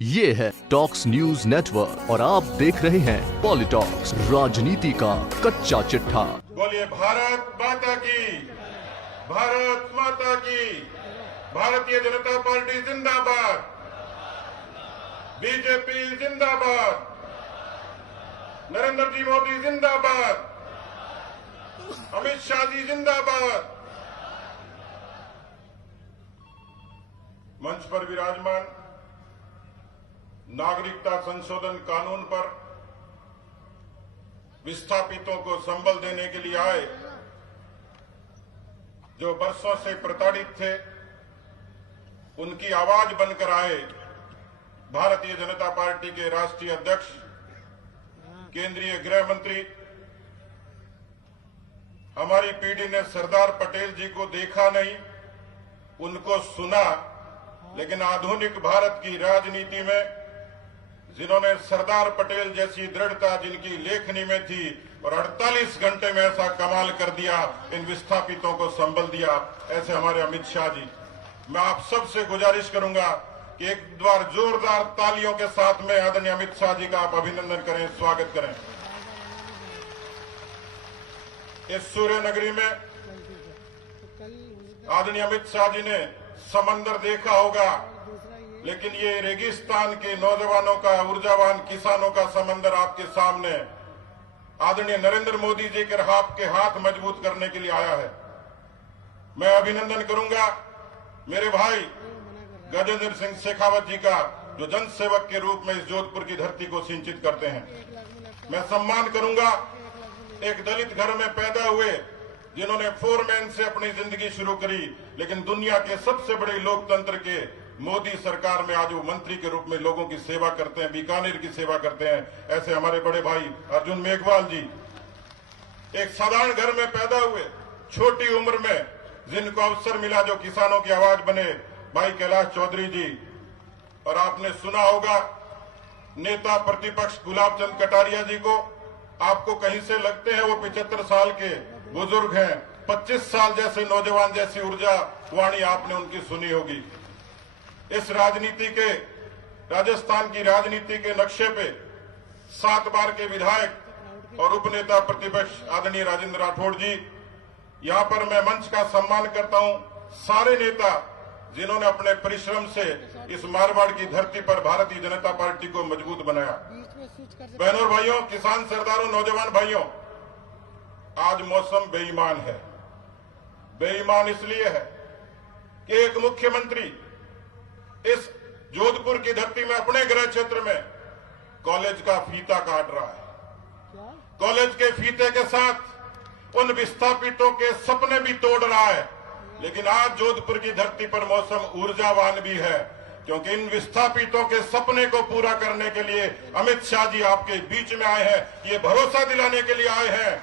ये है talks news network और आप देख रहे हैं पॉलिटॉक्स, राजनीति का कच्चा चिट्ठा। बोलिए भारत माता की, भारत माता की। भारतीय जनता पार्टी जिंदाबाद, बीजेपी जिंदाबाद, नरेंद्र जी मोदी जिंदाबाद, अमित शाह जी जिंदाबाद। मंच पर विराजमान नागरिकता संशोधन कानून पर विस्थापितों को संबल देने के लिए आए, जो बरसों से प्रताड़ित थे, उनकी आवाज बनकर आए भारतीय जनता पार्टी के राष्ट्रीय अध्यक्ष, केंद्रीय गृह मंत्री। हमारी पीढ़ी ने सरदार पटेल जी को देखा नहीं, उनको सुना, लेकिन आधुनिक भारत की राजनीति में जिन्होंने सरदार पटेल जैसी दृढ़ता जिनकी लेखनी में थी और 48 घंटे में ऐसा कमाल कर दिया, इन विस्थापितों को संबल दिया, ऐसे हमारे अमित शाह जी। मैं आप सबसे गुजारिश करूंगा कि एक बार जोरदार तालियों के साथ में आदरणीय अमित शाह जी का आप अभिनंदन करें, स्वागत करें। इस सूर्य नगरी में आदरणीय अमित शाह जी ने समंदर देखा होगा, लेकिन ये रेगिस्तान के नौजवानों का, ऊर्जावान किसानों का समंदर आपके सामने आदरणीय नरेंद्र मोदी जी के आपके हाथ मजबूत करने के लिए आया है। मैं अभिनंदन करूंगा मेरे भाई गजेंद्र सिंह शेखावत जी का, जो जनसेवक के रूप में इस जोधपुर की धरती को सिंचित करते हैं। मैं सम्मान करूंगा एक दलित घर में पैदा हुए, जिन्होंने फोरमैन से अपनी जिंदगी शुरू करी, लेकिन दुनिया के सबसे बड़े लोकतंत्र के मोदी सरकार में आज वो मंत्री के रूप में लोगों की सेवा करते हैं, बीकानेर की सेवा करते हैं। ऐसे हमारे बड़े भाई अर्जुन मेघवाल जी, एक साधारण घर में पैदा हुए, छोटी उम्र में जिनको अवसर मिला, जो किसानों की आवाज बने, भाई कैलाश चौधरी जी। और आपने सुना होगा नेता प्रतिपक्ष गुलाब चंद कटारिया जी को, आपको कहीं से लगते हैं वो 75 साल के बुजुर्ग हैं, 25 साल जैसे नौजवान जैसी ऊर्जा वाणी आपने उनकी सुनी होगी। इस राजनीति के, राजस्थान की राजनीति के नक्शे पे 7 बार के विधायक और उपनेता प्रतिपक्ष आदरणीय राजेंद्र राठौड़ जी। यहां पर मैं मंच का सम्मान करता हूं सारे नेता जिन्होंने अपने परिश्रम से इस मारवाड़ की धरती पर भारतीय जनता पार्टी को मजबूत बनाया। बहनों और भाइयों, किसान सरदारों, नौजवान भाइयों, आज मौसम बेईमान है। बेईमान इसलिए है कि एक मुख्यमंत्री इस जोधपुर की धरती में अपने गृह क्षेत्र में कॉलेज का फीता काट रहा है। कॉलेज के फीते के साथ उन विस्थापितों के सपने भी तोड़ रहा है। लेकिन आज जोधपुर की धरती पर मौसम ऊर्जावान भी है, क्योंकि इन विस्थापितों के सपने को पूरा करने के लिए अमित शाह जी आपके बीच में आए हैं, ये भरोसा दिलाने के लिए आए हैं।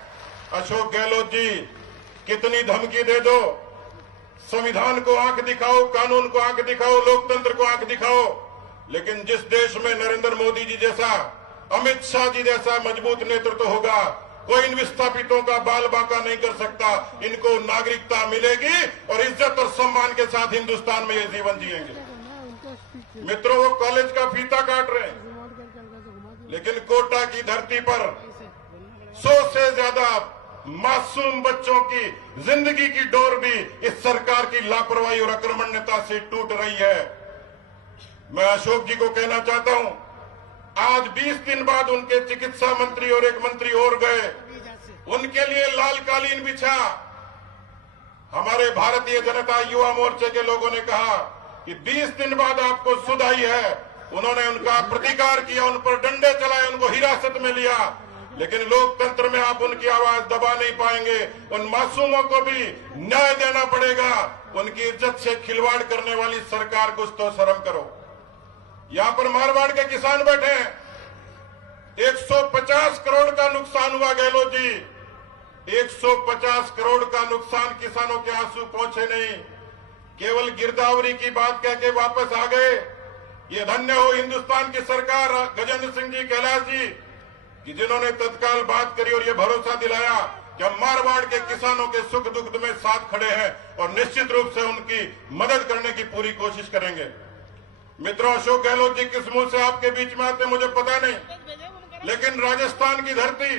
अशोक गहलोत जी, कितनी धमकी दे दो, संविधान को आंख दिखाओ, कानून को आंख दिखाओ, लोकतंत्र को आंख दिखाओ, लेकिन जिस देश में नरेंद्र मोदी जी जैसा, अमित शाह जी जैसा मजबूत नेतृत्व होगा, कोई इन विस्थापितों का बाल बांका नहीं कर सकता। इनको नागरिकता मिलेगी और इज्जत और सम्मान के साथ हिंदुस्तान में ये जीवन जिएंगे। मित्रों, वो कॉलेज का फीता काट रहे हैं, लेकिन कोटा की धरती पर 100 से ज्यादा मासूम बच्चों की जिंदगी की डोर भी इस सरकार की लापरवाही और अकर्मण्यता से टूट रही है। मैं अशोक जी को कहना चाहता हूं, आज 20 दिन बाद उनके चिकित्सा मंत्री और एक मंत्री और गए, उनके लिए लाल कालीन बिछा। हमारे भारतीय जनता युवा मोर्चे के लोगों ने कहा कि 20 दिन बाद आपको सुध आई है। उन्होंने उनका प्रतिकार किया, उन पर डंडे चलाए, उनको हिरासत में लिया, लेकिन लोकतंत्र में आप उनकी आवाज दबा नहीं पाएंगे। उन मासूमों को भी न्याय देना पड़ेगा। उनकी इज्जत से खिलवाड़ करने वाली सरकार, कुछ तो शर्म करो। यहां पर मारवाड़ के किसान बैठे हैं, 150 करोड़ का नुकसान हुआ गहलोत जी, 150 करोड़ का नुकसान, किसानों के आंसू पहुंचे नहीं, केवल गिरदावरी की बात कह के वापस आ गए। ये धन्य हो हिंदुस्तान की सरकार, गजेंद्र सिंह जी, कैलाश जी, कि जिन्होंने तत्काल बात करी और ये भरोसा दिलाया कि हम मारवाड़ के किसानों के सुख दुख में साथ खड़े हैं और निश्चित रूप से उनकी मदद करने की पूरी कोशिश करेंगे। मित्रों, अशोक गहलोत जी किस मुंह से आपके बीच में आते मुझे पता नहीं, लेकिन राजस्थान की धरती,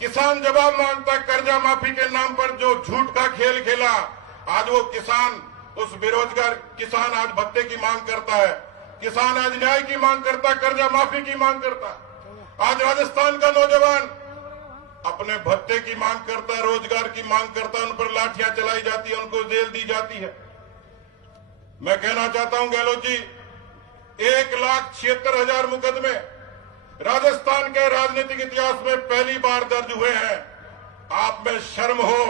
किसान जवाब मांगता है। कर्जा माफी के नाम पर जो झूठ का खेल खेला, आज वो किसान, उस बेरोजगार किसान आज भत्ते की मांग करता है, किसान आज न्याय की मांग करता है, कर्जा माफी की मांग करता है। आज राजस्थान का नौजवान अपने भत्ते की मांग करता है, रोजगार की मांग करता है, उन पर लाठियां चलाई जाती है, उनको जेल दी जाती है। मैं कहना चाहता हूं गहलोत जी, 1,76,000 मुकदमे राजस्थान के राजनीतिक इतिहास में पहली बार दर्ज हुए हैं। आप में शर्म हो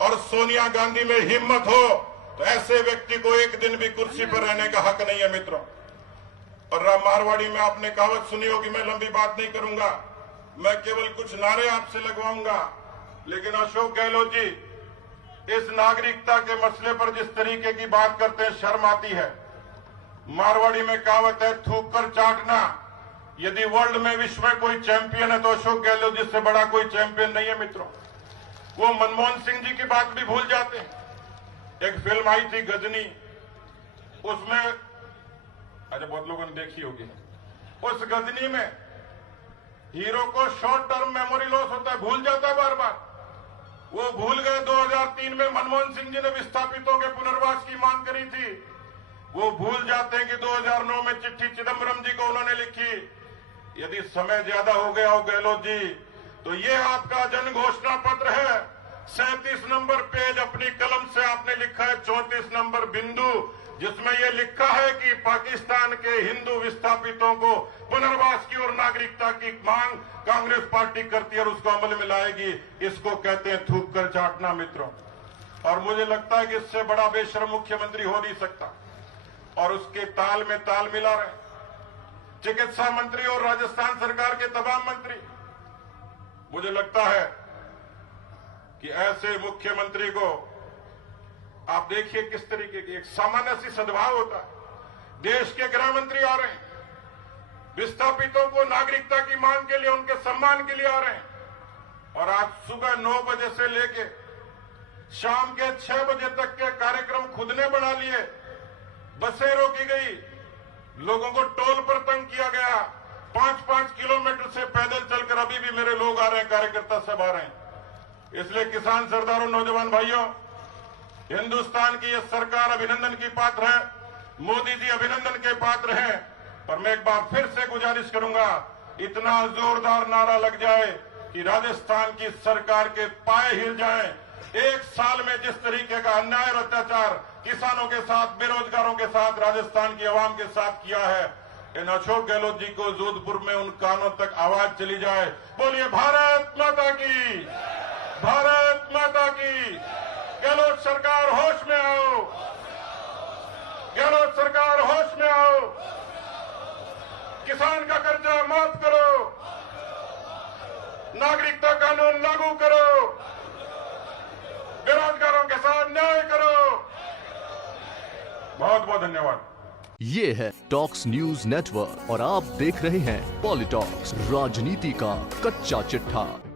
और सोनिया गांधी में हिम्मत हो तो ऐसे व्यक्ति को एक दिन भी कुर्सी पर रहने का हक नहीं है मित्रों। और मारवाड़ी में आपने कहावत सुनी होगी, मैं लंबी बात नहीं करूंगा, मैं केवल कुछ नारे आपसे लगवाऊंगा। लेकिन अशोक गहलोत जी, इस नागरिकता के मसले पर जिस तरीके की बात करते हैं, शर्म आती है। मारवाड़ी में कहावत है, थूक कर चाटना। यदि वर्ल्ड में, विश्व में कोई चैंपियन है तो अशोक गहलोत जी से बड़ा कोई चैंपियन नहीं है मित्रों। वो मनमोहन सिंह जी की बात भी भूल जाते हैं। एक फिल्म आई थी गजनी, उसमें, अच्छा बहुत लोगों ने देखी होगी, उस गजनी में हीरो को शॉर्ट टर्म मेमोरी लॉस होता है, भूल जाता है बार बार। वो भूल गए 2003 में मनमोहन सिंह जी ने विस्थापितों के पुनर्वास की मांग करी थी। वो भूल जाते हैं कि 2009 में चिट्ठी चिदम्बरम जी को उन्होंने लिखी। यदि समय ज्यादा हो गया हो गहलोत जी, तो ये आपका जन घोषणा पत्र है, 37 नंबर पेज अपनी कलम से आपने लिखा है, 34 नंबर बिंदु, जिसमें यह लिखा है कि पाकिस्तान के हिंदू विस्थापितों को पुनर्वास की और नागरिकता की मांग कांग्रेस पार्टी करती है और उसको अमल में लाएगी। इसको कहते हैं थूक कर चाटना मित्रों। और मुझे लगता है कि इससे बड़ा बेशर्म मुख्यमंत्री हो नहीं सकता। और उसके ताल में ताल मिला रहे चिकित्सा मंत्री और राजस्थान सरकार के तमाम मंत्री। मुझे लगता है कि ऐसे मुख्यमंत्री को आप देखिए किस तरीके की एक सामान्य सी सद्भाव होता है। देश के गृह मंत्री आ रहे हैं, विस्थापितों को नागरिकता की मांग के लिए, उनके सम्मान के लिए आ रहे हैं। और आज सुबह 9 बजे से लेके शाम के 6 बजे तक के कार्यक्रम खुद ने बना लिए। बसें रोकी गई, लोगों को टोल पर तंग किया गया, 5-5 किलोमीटर से पैदल चलकर अभी भी मेरे लोग आ रहे हैं, कार्यकर्ता सब आ रहे हैं। इसलिए किसान सरदारों, नौजवान भाइयों, हिंदुस्तान की यह सरकार अभिनंदन की पात्र है, मोदी जी अभिनंदन के पात्र हैं। और मैं एक बार फिर से गुजारिश करूंगा, इतना जोरदार नारा लग जाए कि राजस्थान की सरकार के पाए हिल जाएं। 1 साल में जिस तरीके का अन्याय और अत्याचार किसानों के साथ, बेरोजगारों के साथ, राजस्थान की आवाम के साथ किया है, इन अशोक गहलोत जी को जोधपुर में उन कानों तक आवाज चली जाए। बोलिए भारत माता की, भारत माता की। गहलोत सरकार होश में आओ, गहलोत सरकार होश में आओ। किसान का कर्जा माफ करो, नागरिकता कानून लागू करो, बेरोजगारों के साथ न्याय करो। बहुत बहुत धन्यवाद। ये है टॉक्स न्यूज नेटवर्क और आप देख रहे हैं पॉलिटॉक्स, राजनीति का कच्चा चिट्ठा।